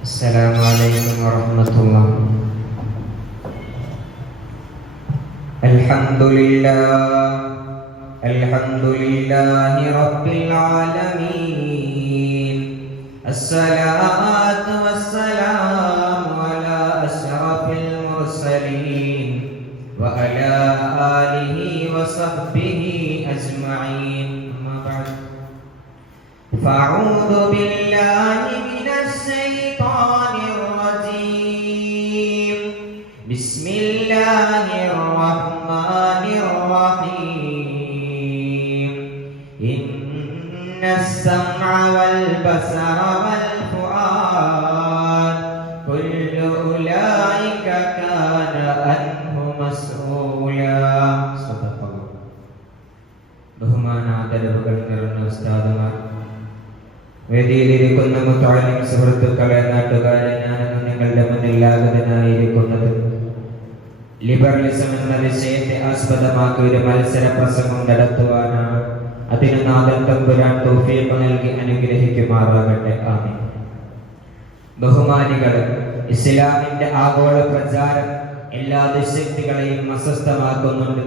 Assalamualaikum warahmatullahi. Alhamdulillahi rabbil alamin. Assalatu wassalamu ala asyrafil mursalin wa ala alihi wa sahbihi ajma'in. Amma ba'd. Fa'udzu billahi minasy syaitonir rajim. Bismillahirrahmanirrahim. Innas sam'a wal basara wal fu'ad kullu ulaika kana anhu mas'ula. Sadaqallah. ബഹുമാനാദരവുകൾ നിറഞ്ഞ ഉസ്താദുമാർ, വേദിയിലിരിക്കുന്ന മുത്തഅല്ലിം സുഹൃത്തുക്കളെ, നാട്ടുകാരെ, ഞാനെന്ന് നിങ്ങളുടെ മുന്നിൽ ആഗതനായിരിക്കുന്നത് liberalism എന്ന വിഷയത്തെ ആസ്പദമാക്കി ഒരു മത്സര പ്രസംഗം നടത്തുവാനാണ്. അതിന് നാഥൻ തമ്പുരാൻ തൗഫീഖ് നൽകി അനുഗ്രഹിക്കുമാറാകട്ടെ. ആമീൻ. ബഹുമാനികളെ, ഇസ്ലാമിന്റെ ആഗോള പ്രചാരം എല്ലാ ദുശക്തികളെയും അസ്വസ്ഥമാക്കുന്നുണ്ട്.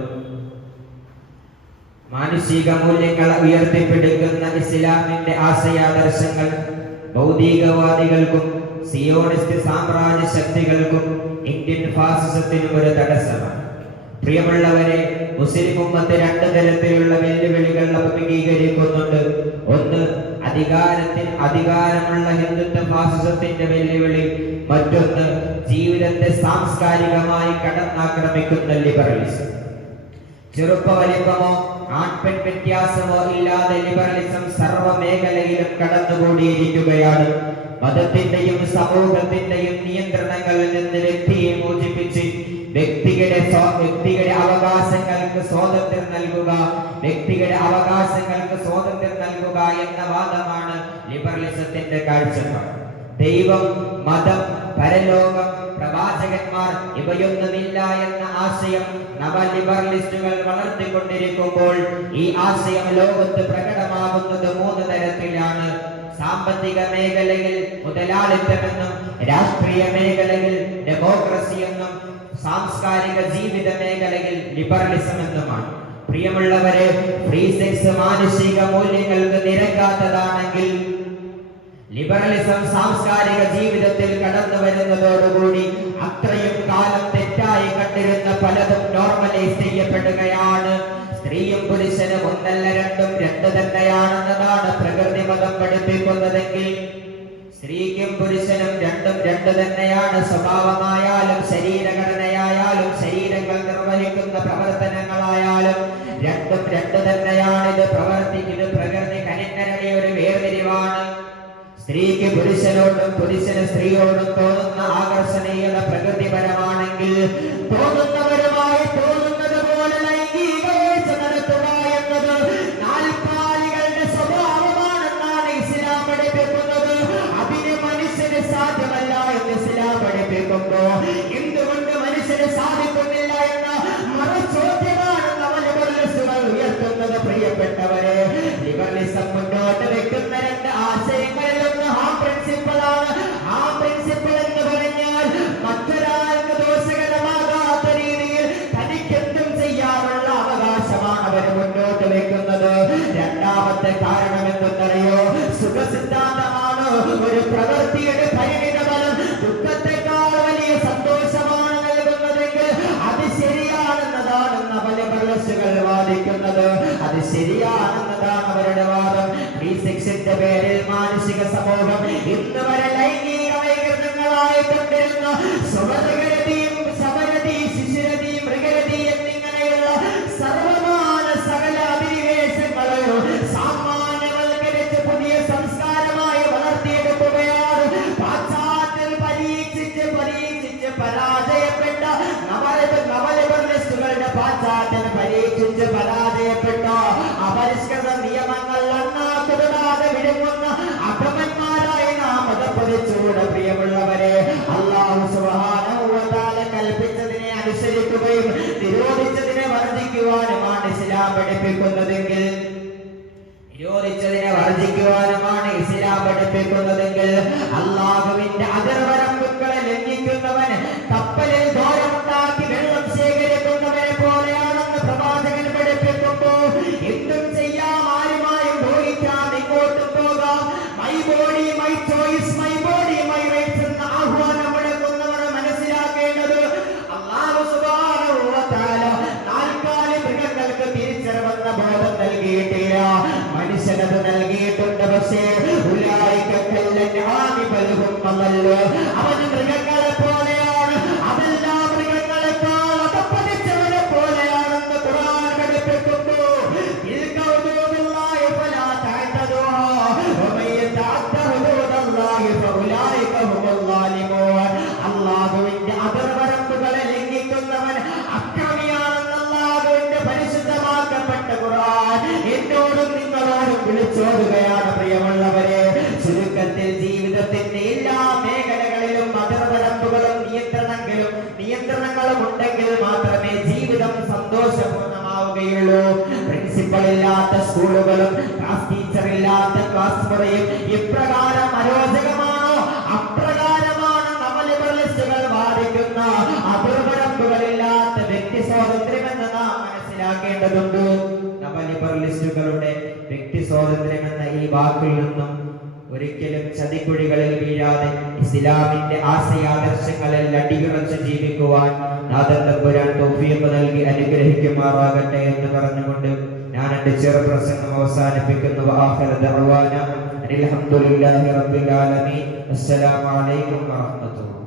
മാനുഷിക മൂല്യങ്ങളെ ഉയർത്തിപ്പിടിക്കുന്ന ഇസ്ലാമിന്റെ ആശയാദർശങ്ങൾ ഭൗതികവാദികൾക്കും സിയോണിസ്റ്റ് സാമ്രാജ്യ ശക്തികൾക്കും ഇന്ത്യൻ ഫാസിസത്തിനും ഒരു തടസ്സമാണ്. പ്രിയമുള്ളവരെ, മുസ്ലിം ഉമ്മത്ത് രണ്ട് തരത്തിലുള്ള വെല്ലുവിളികൾ അഭിമുഖീകരിക്കുന്നുണ്ട്. ഒന്ന്, അധികാരമുള്ള ഹിന്ദുത്വ ഫാസിസത്തിന്റെ വെല്ലുവിളി. മറ്റൊന്ന്, ജീവിതത്തെ സാംസ്കാരികമായി കടന്നാക്രമിക്കുന്ന ലിബറലിസം. ചെറുപ്പ വലിപ്പമോ ആൺപെൺ വ്യത്യാസമോ ഇല്ലാതെ ലിബറലിസം സർവ്വ മേഖലയിലും കടന്നുകൂടിയിരിക്കുകയാണ്. മതത്തിന്റെയും സമൂഹത്തിന്റെയും നിയന്ത്രണങ്ങളിൽ നിന്ന് വ്യക്തിയെ മോചിപ്പിച്ച് വ്യക്തിയുടെ അവകാശങ്ങൾക്ക് സ്വാതന്ത്ര്യം നൽകുക എന്ന വാദമാണ് ലിബറലിസത്തിന്റെ കാഴ്ചപ്പാട്. ദൈവം, മതം, പരലോകം, പ്രവാചകന്മാർ ഇവയൊന്നുമില്ല എന്ന ആശയം നവലിബറലിസ്റ്റുകൾ വളർത്തിക്കൊണ്ടിരിക്കുമ്പോൾ ഈ ആശയം ലോകത്ത് പ്രകടമാകുന്നത് മൂന്ന് തരത്തിലാണ്. സാമ്പത്തിക മേഖലയിൽ മുതലാളിത്തമെന്നും, രാഷ്ട്രീയ മേഖലയിൽ ഡെമോക്രസി എന്നും, സാംസ്കാരിക ജീവിത മേഖലയിൽ ലിബറലിസം എന്നുമാണ്. പ്രിയമുള്ളവരെ, ഫ്രീ സെക്സ് മാനുഷിക മൂല്യങ്ങൾക്ക് നിരക്കാത്തതാണെങ്കിൽ ലിബറലിസം സാംസ്കാരിക ജീവിതത്തിൽ കടന്നു വരുന്നതോടുകൂടി അത്രയും കാലം തെറ്റായി കണ്ടിരുന്ന പലതും നോർമലൈസ് ചെയ്യപ്പെടുകയാണ്. സ്ത്രീയും പുരുഷനും ഒന്നല്ല രണ്ടും രണ്ട് തന്നെയാണെന്നതാണ് പ്രകൃതി മതം പഠിപ്പിക്കുന്നതെങ്കിൽ, സ്ത്രീക്കും പുരുഷനും രണ്ടും രണ്ട് തന്നെയാണ്. സ്വഭാവമായാലും ശരീരഘടനയായാലും ശരീരങ്ങൾ നിർവഹിക്കുന്ന പ്രവർത്തനങ്ങളായാലും രണ്ടും രണ്ട് തന്നെയാണ്. ഇത് പ്രകൃതി കനിഞ്ഞരുടെ ഒരു വേർതിരിവാണ്. സ്ത്രീക്ക് പുരുഷനോടും പുരുഷന് സ്ത്രീയോടും തോന്നുന്ന ആകർഷണീയത പ്രകൃതിപരമാണെങ്കിൽ, തോന്നുന്നത് പോലെ ലൈംഗിക വീഴ്ച നടത്തുക എന്നത് നാൽക്കാലികളുടെ സ്വഭാവമാണെന്നാണ് ഇസ്ലാം പഠിപ്പിക്കുന്നത്. അതിന് മനുഷ്യന് സാധ്യമല്ല എന്ന് ഇസ്ലാം പഠിപ്പിക്കുമ്പോ എന്തുകൊണ്ട് മനുഷ്യന് സാധിക്കുന്നില്ല എന്ന മറുചോദ്യമാണ് നവലിബറലിസ്റ്റുകൾ ഉയർത്തുന്നത്. പ്രിയപ്പെട്ടവരെ, ലിബറലിസം മുന്നോട്ട് വെക്കുന്ന രണ്ട് ആശയങ്ങളിലൊന്ന് ഹാം പ്രിൻസിപ്പലാണ്. ഹാം പ്രിൻസിപ്പിൾ എന്ന് പറഞ്ഞാൽ മറ്റൊരാൾക്ക് ദോഷകരമാകാത്ത രീതിയിൽ തനിക്കെന്തും ചെയ്യാനുള്ള അവകാശമാണ് അവർ മുന്നോട്ട് വെക്കുന്നത്. രണ്ടാമത്തെ കാരണം എന്തെന്നറിയോ? സുഖസിദ്ധാന്തമാണ്. ഒരു പ്രവൃത്തിയുടെ പരിണിത ഫലം ദുഃഖത്തെക്കാൾ വലിയ സന്തോഷമാണ് നൽകുന്നതെങ്കിൽ അത് ശരിയാണെന്നതാണ് നവലിബറലിസ്റ്റുകൾ വാദിക്കുന്നത്. അത് ശരിയാണെന്നതാണ് അവരുടെ വാദം. ഫ്രീ സെക്സിന്റെ പേരിൽ മാനസിക സമൂഹം ഇന്ന് വരെ ലൈംഗിക വൈകൃതങ്ങളായി കണ്ടിരുന്ന സ്വരതിയും സമരതി, ശിശുരതി, മൃഗരതി എന്നിങ്ങനെയുള്ള സർവമാന സകല അധിനിവേശങ്ങളും സാമാന്യവൽക്കരിച്ച് പുതിയ സംസ്കാരമായി വളർത്തിയെടുക്കുകയാണ്. പാശ്ചാത്യത്തിൽ പരീക്ഷിച്ച് പരാജയപ്പെട്ട നവലിബറലിസ്റ്റുകളുടെ പാശ്ചാത്യത്തിൽ പരീക്ഷിച്ച് പരാജയപ്പെട്ട അപരിഷ്കൃത നിയമങ്ങൾ അണ്ണാക്കുടാതെ വിഴുങ്ങുന്ന അധമന്മാരായി നാം അതപ്പതിച്ചൂടെ. പ്രിയമുള്ളവരെ, അല്ലാഹു സുബ്ഹാനഹു വ തആല പഠിപ്പിക്കുന്നതെങ്കിൽ അല്ലാഹുവിന്റെ അതിർവരമ്പുകളെ ലംഘിക്കുന്നവൻ കപ്പലിൽ ദ്വാരമുണ്ടാക്കി വെള്ളം ശേഖരിക്കുന്നവനെ പോലെയാണെന്ന് പ്രവാചകൻ പഠിപ്പിക്കുമ്പോ എന്തും ചെയ്യാം, ആരുമായും ദ്രോഹിക്കാം, ഇങ്ങോട്ടും പോകാം, my body my choice, my body my rights എന്ന ആഹ്വാനം മുഴക്കുന്നവർ മനസ്സിലാക്കേണ്ടത് അല്ലാഹു സുബ്ഹാനഹു വ തആല നാൽക്കാലി മൃഗങ്ങൾക്ക് തിരിച്ചറിവെന്ന ബോധം നൽകിയിട്ടില്ല, മനുഷ്യനത് നൽകിയിട്ടുണ്ട്. പക്ഷേ അവന് മൃഗങ്ങളെ പോലെയാണ്, അതെല്ലാ മൃഗങ്ങളെക്കാൾ അധപ്പതിച്ചവരെ പോലെയാണെന്ന് ഖുർആൻ പഠിപ്പിക്കുന്നു. അല്ലാഹുവിന്റെ അതിർവരമ്പുകളെ ലംഘിക്കുന്നവൻ അക്രമിയാണെന്ന് അല്ലാഹുവിന്റെ പരിശുദ്ധമാക്കപ്പെട്ട ഖുർആൻ എന്നോടും നിങ്ങളോടും വിളിച്ചോടുകയാണ്. പ്രിയമുള്ളവരെ, ചുരുക്കത്തിൽ ജീവിതത്തിന്റെ എല്ലാ മേഖലകളിലും അതിർവരമ്പുകളും നിയന്ത്രണങ്ങളും ഉണ്ടെങ്കിൽ മാത്രമേ ജീവിതം സന്തോഷപൂർണ്ണമാവുകയുള്ളൂ. പ്രിൻസിപ്പൽ ഇല്ലാത്ത സ്കൂളുകളും ക്ലാസ് ടീച്ചർ ഇല്ലാത്ത ക്ലാസ് മുറിയും ഇപ്രകാരം അരോചകമാണോ അപ്രകാരമാണ് നവലിബറലിസ്റ്റുകൾ വാദിക്കുന്ന അതിർവരമ്പുകളില്ലാത്ത വ്യക്തി സ്വാതന്ത്ര്യമെന്ന് നാം മനസ്സിലാക്കേണ്ടതുണ്ട്. നവലിബറലിസ്റ്റുകളുടെ വ്യക്തി സ്വാതന്ത്ര്യം എന്ന ഈ വാക്കിൽ നിന്നും ഒരിക്കലും ചതിക്കുഴികളിൽ വീഴാതെ ഇസ്ലാമിന്റെ ആശയാദർശങ്ങളിൽ അടിയുറച്ച് ജീവിക്കുവാൻ നാഥൻ തമ്പുരാൻ തൗഫീഖ് നൽകി അനുഗ്രഹിക്കുമാറാകട്ടെ എന്ന് പറഞ്ഞുകൊണ്ട് ഞാൻ എന്റെ ചെറുപ്രസംഗം അവസാനിപ്പിക്കുന്നു. ആഖിറു ദഅ്വാനാ അൽഹംദുലില്ലാഹി റബ്ബിൽ ആലമീൻ. അസ്സലാമു അലൈക്കും വറഹ്മത്തുള്ളാഹി.